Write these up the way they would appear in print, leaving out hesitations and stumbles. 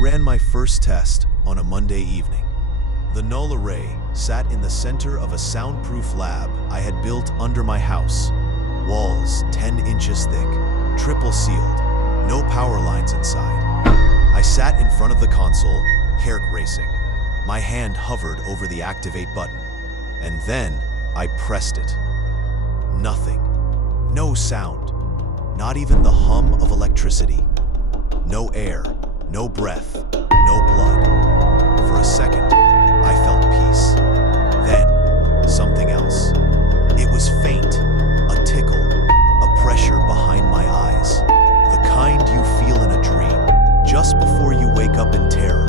ran my first test on a Monday evening. The null array sat in the center of a soundproof lab I had built under my house. Walls 10 inches thick, triple sealed, no power lines inside. I sat in front of the console, heart racing. My hand hovered over the activate button, and then I pressed it. Nothing. No sound. Not even the hum of electricity. No air, no breath, no blood. For a second, I felt peace. Then, something else. It was faint, a tickle, a pressure behind my eyes. The kind you feel in a dream, just before you wake up in terror.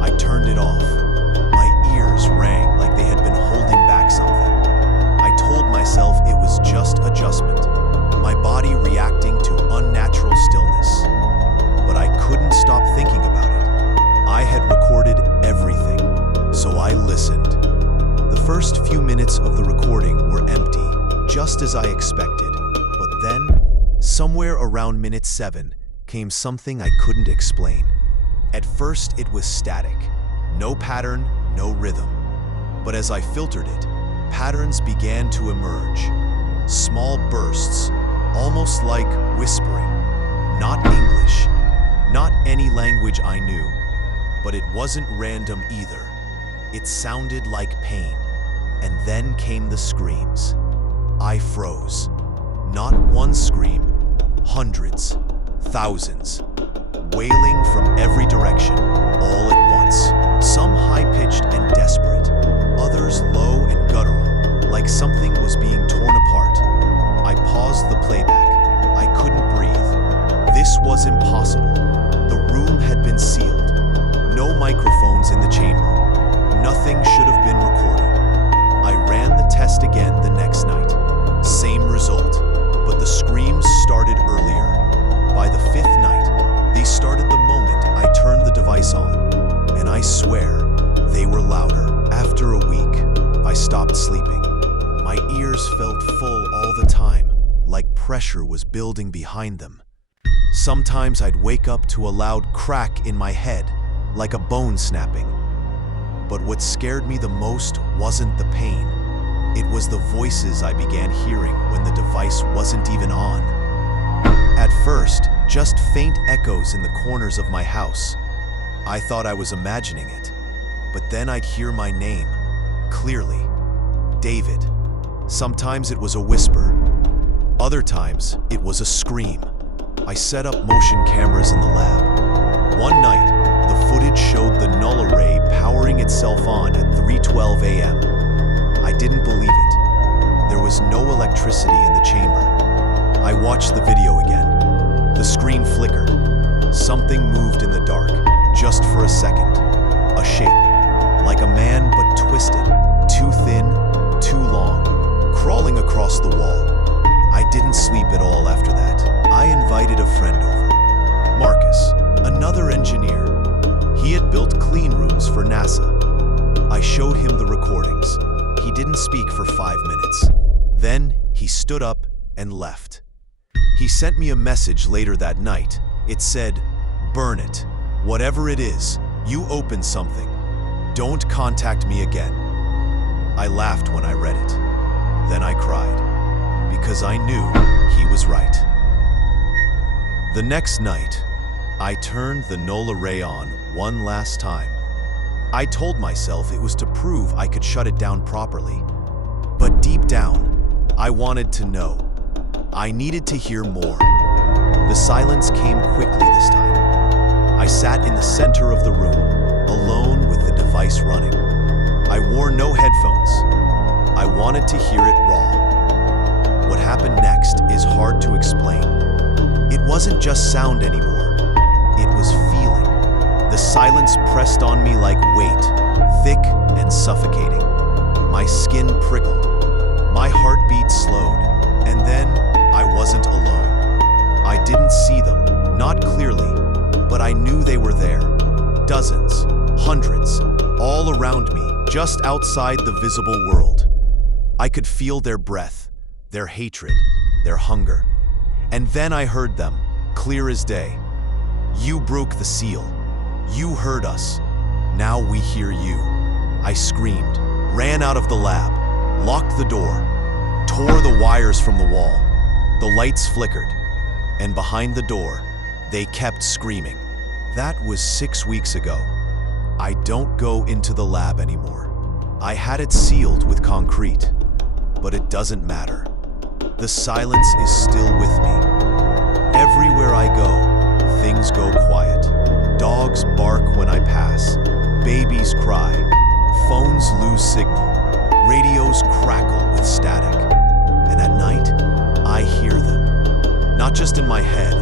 I turned it off. My ears rang like they had been holding back something. I told myself it was just adjustment, my body reacting to unnatural stillness. But I couldn't stop thinking about it. I had recorded everything, so I listened. The first few minutes of the recording were empty, just as I expected. But then, somewhere around minute 7, came something I couldn't explain. At first, it was static. No pattern, no rhythm. But as I filtered it, patterns began to emerge. Small bursts, almost like whispering. Not English, not any language I knew. But it wasn't random either. It sounded like pain. And then came the screams. I froze. Not one scream, hundreds, thousands. Wailing from every direction, all at once. Some high-pitched and desperate, others low and guttural, like something was being torn apart. I paused the playback. I couldn't breathe. This was impossible. The room had been sealed. No microphones in the chamber. Nothing should have been recorded. I ran the test again the next night. Same result, but the screams started earlier. By the 5th night, they started the moment I turned the device on. And I swear, they were louder. After a week, I stopped sleeping. My ears felt full all the time, like pressure was building behind them. Sometimes I'd wake up to a loud crack in my head, like a bone snapping. But what scared me the most wasn't the pain. It was the voices I began hearing when the device wasn't even on. At first, just faint echoes in the corners of my house. I thought I was imagining it. But then I'd hear my name, clearly. David. Sometimes it was a whisper. Other times, it was a scream. I set up motion cameras in the lab. One night, the footage showed the null array powering itself on at 3:12 a.m. I didn't believe it. There was no electricity in the chamber. I watched the video again. The screen flickered. Something moved in the dark, just for a second. A shape, like a man but twisted, too thin, too long, crawling across the wall. I didn't sleep at all after that. I invited a friend over, Marcus, another engineer. He had built clean rooms for NASA. I showed him the recordings. He didn't speak for 5 minutes. Then he stood up and left. He sent me a message later that night. It said, "Burn it. Whatever it is, you opened something. Don't contact me again." I laughed when I read it. Then I cried, because I knew he was right. The next night, I turned the null array on one last time. I told myself it was to prove I could shut it down properly. But deep down, I wanted to know. I needed to hear more. The silence came quickly this time. I sat in the center of the room, alone with the device running. I wore no headphones. I wanted to hear it raw. What happened next is hard to explain. It wasn't just sound anymore. It was feeling. The silence pressed on me like weight, thick and suffocating. My skin prickled. My heartbeat slowed. And then I wasn't alone. I didn't see them, not clearly, but I knew they were there. Dozens, hundreds, all around me, just outside the visible world. I could feel their breath, their hatred, their hunger. And then I heard them, clear as day. "You broke the seal. You heard us. Now we hear you. I screamed, ran out of the lab, locked the door, tore the wires from the wall. The lights flickered, and behind the door, they kept screaming. That was 6 weeks ago. I don't go into the lab anymore. I had it sealed with concrete, but it doesn't matter. The silence is still with me. Everywhere I go, things go quiet. Dogs bark when I pass, babies cry, phones lose signal, radios crackle with static. And at night, I hear them. Not just in my head,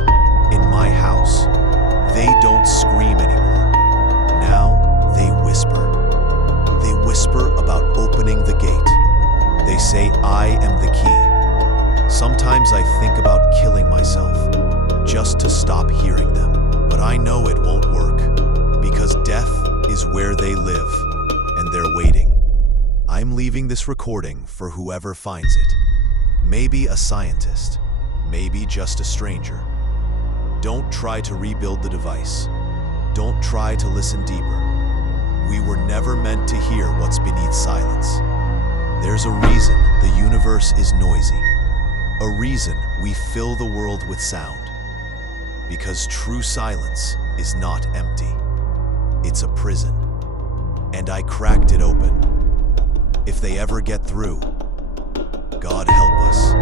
in my house. They don't scream anymore. Now they whisper. They whisper about opening the gate. They say I am the key. Sometimes I think about killing myself just to stop hearing them. But I know it won't work because death is where they live and they're waiting. I'm leaving this recording for whoever finds it. Maybe a scientist, maybe just a stranger. Don't try to rebuild the device. Don't try to listen deeper. We were never meant to hear what's beneath silence. There's a reason the universe is noisy. A reason we fill the world with sound. Because true silence is not empty. It's a prison. And I cracked it open. If they ever get through, God help us.